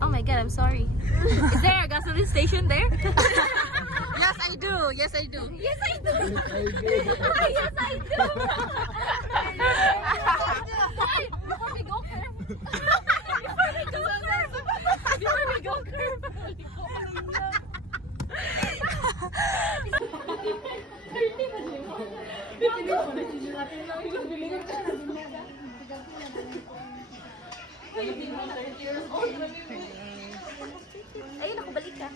Oh my god, I'm sorry. Is there a gasoline station there? Yes, I do. Yes, I do. Yes, I do. Yes, I do. Hey, before we go curve. Before we go curve. Ayun, ako balik ka.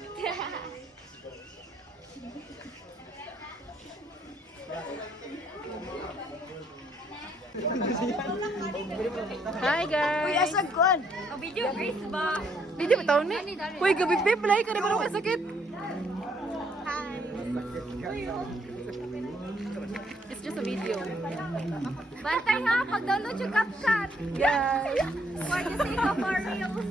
Hi, guys. Uy, asag kon. Ang video, Grace ba? Video ba taon ni? Uy, gabi play ka na ba ng sakit? It's just a video. Bantay ha, pag-download yung CapCut. Yeah. For the sake of our reels.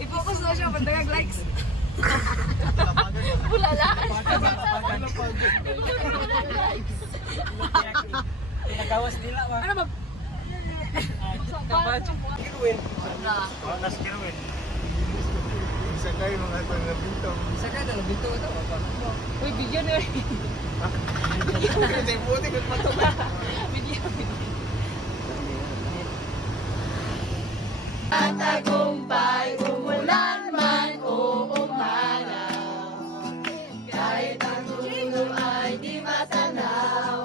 I-focus na siya, pandagag likes. Bulalaan. Pinagawas nila ba? Ano ba? Kirwin. Nas Kirwin. Sakay mga tanga pinto. Sakay na, binto ito. Uy, video na. Kasi buti kung matuloy. Tagumpay, umulan man o umaraw. Kahit ang dulo ay di matanaw.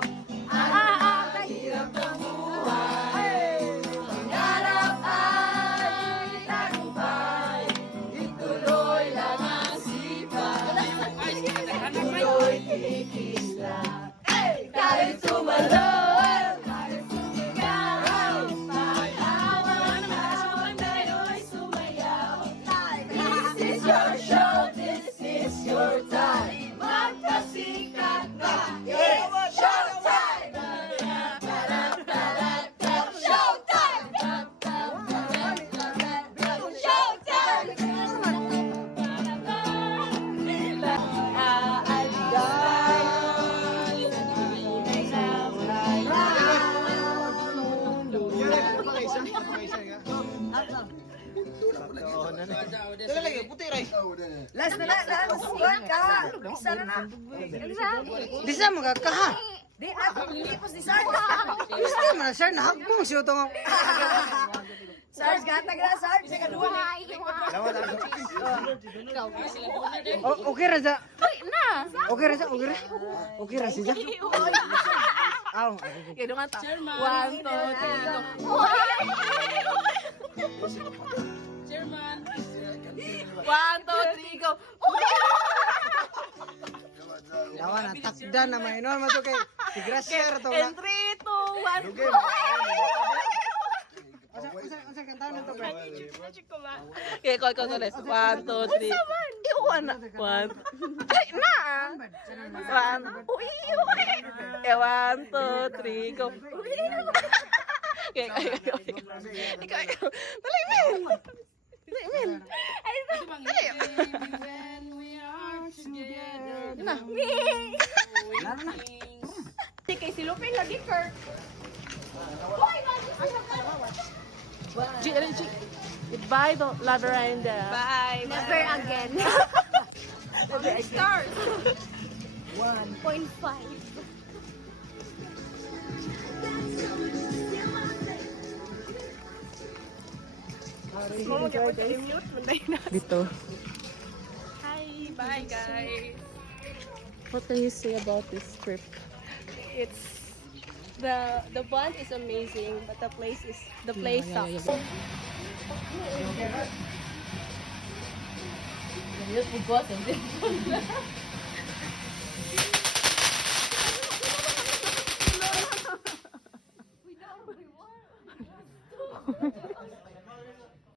Ang hirap ng buhay. Hinarap ay tagumpay. Ituloy lang ang sipag. Ituloy kikisla. Kahit sumalon. Kahit sumigaw. Pagtawan naman tayo'y sumayaw. This is your show. This is your time. Magpasikat na. It's showtime! Showtime! Dala lagi, puti rice. Last na na, last. Kuhan ka. Isa na na. Bisa mo ka ha? Di na, lipos ni Sarge. Gusto mo na sir, nahagmong siya ito nga. Sarge, gatag na, Sarge. Sa kadua. Okay ra sa. Uy, na! Okay ra sa, okay ra. Okay ra siya. Aw. Kaya nga ta. 1, 2, 3, go. Chairman. 1, 2, 3, go. Dawa na takda na may no mo to kay Tigrasya to na. And 3, 2, 1, go. Asa kantahan nito bro? Okay, ko ulit. 1, 2, 3. Iwan na. 1. Ay, na! 1. Uy, uy. 1, 2, 3, go. Okay, ikaw. Dali, Min! Dali, Min! Dali! Na. Kay si Lupin lagi, Kurt. Goodbye, Labyrinda. Bye. Never again. Stars. 1.5. Dito. Hi, bye guys. What can you say about this trip? It's the bond is amazing, but the place sucks. Yeah.